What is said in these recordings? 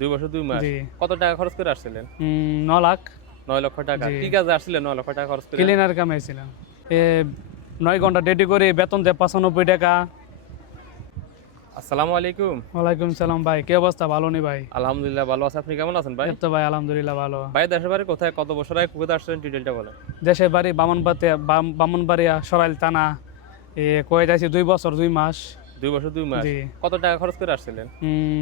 2 বছর 2 মাস। জি। কত টাকা খরচ করে আসছিলেন? 9 লাখ। 9 লক্ষ টাকা। জি। কি কাজে আসছিলেন 9 লক্ষ টাকা খরচ করে? ক্লিনার কামাইছিলাম। এ 9 ঘন্টা ডিউটি করে বেতন দেয় 95 টাকা। আসসালামু আলাইকুম। ওয়ালাইকুম সালাম ভাই। কি অবস্থা? ভালো নি ভাই? আলহামদুলিল্লাহ ভালো আছি। আপনি কেমন আছেন ভাই? এই তো ভাই আলহামদুলিল্লাহ ভালো। ভাই দেশের বাড়ি কোথায়? কত বছর আগে কুয়েতে আসছিলেন ডিটেইলটা বলেন। দেশের বাড়ি বামনবাড়িয়া সরাইল থানা। কুয়েত আইছি 2 বছর 2 মাস। 2 বছর 2 মাস। জি। কত টাকা খরচ করে আসছিলেন?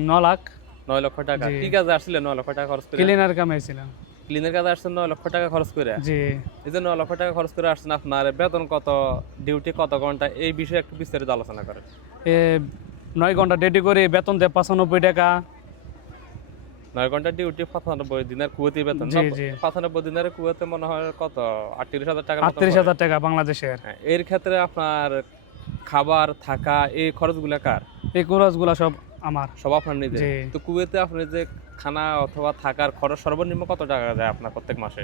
9 লাখ। 9 লক্ষ টাকা। জি। কি কাজে আসছিলেন 9 লক্ষ টাকা খরচ করে? ক্লিনার কামাইছিলাম। ক্লিনের কাজে আসছেন 9 লক্ষ টাকা খরচ করে। জি। এই যে 9 লক্ষ টাকা খরচ করে আসছেন আপনার বেতন কত, ডিউটি কত ঘন্টা এই বিষয়ে একটু বিস্তারিত আলোচনা করেন। এ 9 ঘন্টা ডিউটি করে বেতন দেয় 95 টাকা। 9 ঘন্টা ডিউটি 95 দিনের কুয়েতি বেতন। জি, জি। 95 দিনের কুয়েতে মনে হয় কত 38,000 টাকার মতো 38,000 টাকা বাংলাদেশের। হ্যাঁ, এর ক্ষেত্রে আপনার খাবার থাকা এই খরচগুলো কার? এই খরচগুলা সব আমার। সব আপনার নিজের। জি। তো কুয়েতে আপনি যে খানা অথবা থাকার খরচ সর্বনিম্ন কত টাকা যায় আপনার প্রত্যেক মাসে?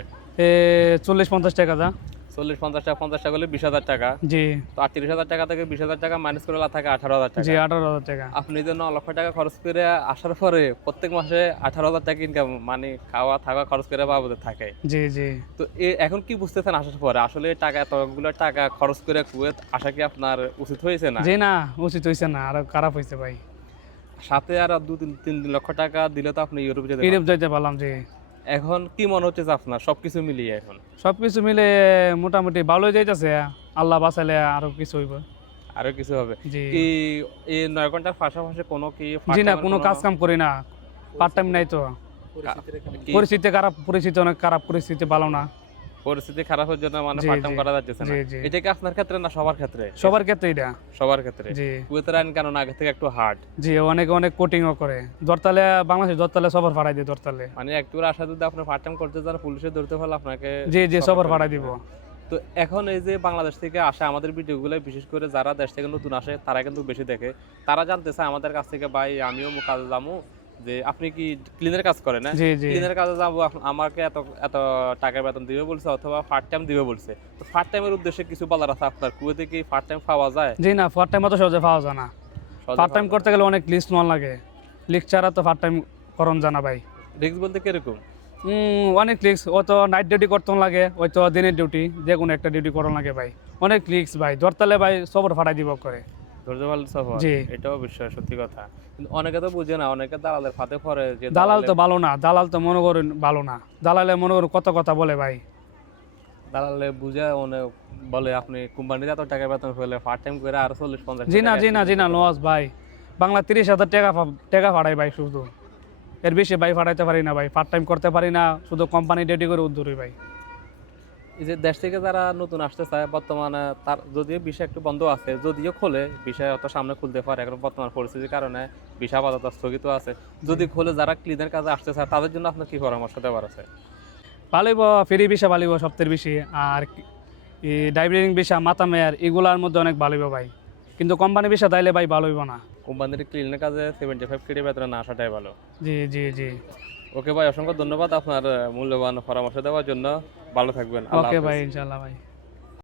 40-50 টাকা যা। 40-50 টাকা, 50 টাকা হলে 20,000 টাকা। জি। তো 38,000 টাকা থেকে 20,000 টাকা মাইনাস করে থাকে 18,000 টাকা। জি 18,000 টাকা। আপনি যে 9 লক্ষ টাকা খরচ করে আসার পরে প্রত্যেক মাসে 18,000 টাকা ইনকাম মানে খাওয়া থাকা খরচ করে বাবদে থাকে। জি, জি। তো এখন কি বুঝতেছেন আসার পরে আসলে টাকা এতগুলো টাকা খরচ করে কুয়েত আসা কি আপনার উচিত হয়েছে না? জি না, উচিত হইছে না। আরো খারাপ হইছে ভাই। সাথে আর 2-3 লক্ষ টাকা দিলে তো আপনি ইউরোপে যেতে ইউরোপ পারবেন। যাইতে পারলাম জি। এখন কি মনে হচ্ছে যে আপনার সবকিছু মিলিয়ে এখন? সবকিছু মিলে মোটামুটি ভালোই যাইতেছে। আল্লাহ বাঁচাইলে আরো কিছু হইব। আরো কিছু হবে। জি। কি এই 9 ঘন্টার পাশাপাশি কোনো কি জি না, part-time কোনো কাজ কাম করি না। পার্ট টাইম নাই তো। কি পরিস্থিতি খারাপ, পরিস্থিতি অনেক খারাপ, পরিস্থিতি ভালো না। পরিস্থিতি খারাপের জন্য মানে জি, পার্ট টাইম জি। করা যাচ্ছে না। জি, জি। এটা কি আপনার ক্ষেত্রে না সবার ক্ষেত্রে? সবার ক্ষেত্রে এটা। সবার ক্ষেত্রে। জি। কুয়েতের আইন কানুন আগে থেকে একটু হার্ড। জি, অনেকে অনেক কোটিংও করে। দরতালে বাংলাদেশ দরতালে সবার ভাড়াই দিয়ে দরতালে। মানে একটু করে আসা যদি আপনি পার্ট টাইম করতে যান পুলিশে ধরতে পারলে আপনাকে জি, জি, সবার করে ভাড়াই দিবে। দিব। তো এখন এই যে বাংলাদেশ থেকে আসে আমাদের ভিডিওগুলো বিশেষ করে যারা দেশ থেকে নতুন আসে তারা কিন্তু বেশি দেখে। তারা জানতে চায় আমাদের কাছ থেকে ভাই আমিও কাজে যাবো যে আপনি কি ক্লিনের কাজ করেন না? জি, জি। ক্লিনের কাজে যাবো আমাকে এত এত টাকা বেতন দিবে বলছে অথবা পার্ট টাইম দিবে বলছে। তো পার্ট টাইমের উদ্দেশ্যে কিছু বলার আছে আপনার কুয়েতে কি পার্ট টাইম পাওয়া যায়? জি না, পার্ট টাইম অত সহজে পাওয়া যায় না। সহজে পার্ট টাইম পাওয়া করতে গেলে অনেক লিস্ট নেওয়া লাগে। লিস্ট ছাড়া তো পার্ট টাইম করণ জানা ভাই। রিস্ক বলতে কিরকম? অনেক লিস্ট। ও তো নাইট ডিউটি করতে লাগে, ওই তো দিনের ডিউটি, যে কোনো একটা ডিউটি করার লাগে ভাই। অনেক লিস্ট ভাই, ধরতালে ভাই সবার ভাড়াই দিব করে। ধৈর্য ভালো সফর জি। এটাও বিষয় সত্যি কথা। কিন্তু অনেকে তো বুঝে না, অনেকে দালালের ফাঁদে পড়ে যে দালাল তো ভালো না, দালাল তো মনে করুন ভালো না। দালালে মনে করুন কত কথা বলে ভাই। দালালে বুঝে অনেক বলে আপনি কোম্পানিতে এত টাকা বেতন পেলে পার্ট টাইম করে আরো 40-50 জি না, টাকা জি না, জি না, লস ভাই। বাংলা 30,000 টাকা টাকা ভাড়াই ভাই শুধু। এর বেশি ভাই ভাড়াইতে পারি না ভাই। পার্ট টাইম করতে পারি না, শুধু কোম্পানি ডিউটি করে উদ্দুরি ভাই। এই যে দেশ থেকে যারা নতুন আসতে চায় বর্তমানে তার যদিও ভিসা একটু বন্ধ আছে, যদিও খোলে ভিসা অত সামনে খুলতে পারে এখন বর্তমান পরিস্থিতির কারণে ভিসা আপাতত স্থগিত আছে। যদি খোলে যারা ক্লিনের কাজে আসতে চায় তাদের জন্য আপনার কি পরামর্শ দেওয়ার আছে? ভালোইব, ফ্রি ভিসা ভালোইব সবথেকে বেশি। আর ড্রাইভিং ভিসা মাতা মেয়ার এগুলার মধ্যে অনেক ভালোইব ভাই। কিন্তু কোম্পানি ভিসা তাইলে ভাই ভালোইব না। কোম্পানির ক্লিনের কাজে 75 কেডি বেতনে না আসাটাই ভালো। জি, জি, জি। ওকে ভাই, অসংখ্য ধন্যবাদ আপনার মূল্যবান পরামর্শ দেওয়ার জন্য। ভালো থাকবেন। আল্লাহ ওকে হাফেজ। ভাই, ইনশাল্লাহ ভাই।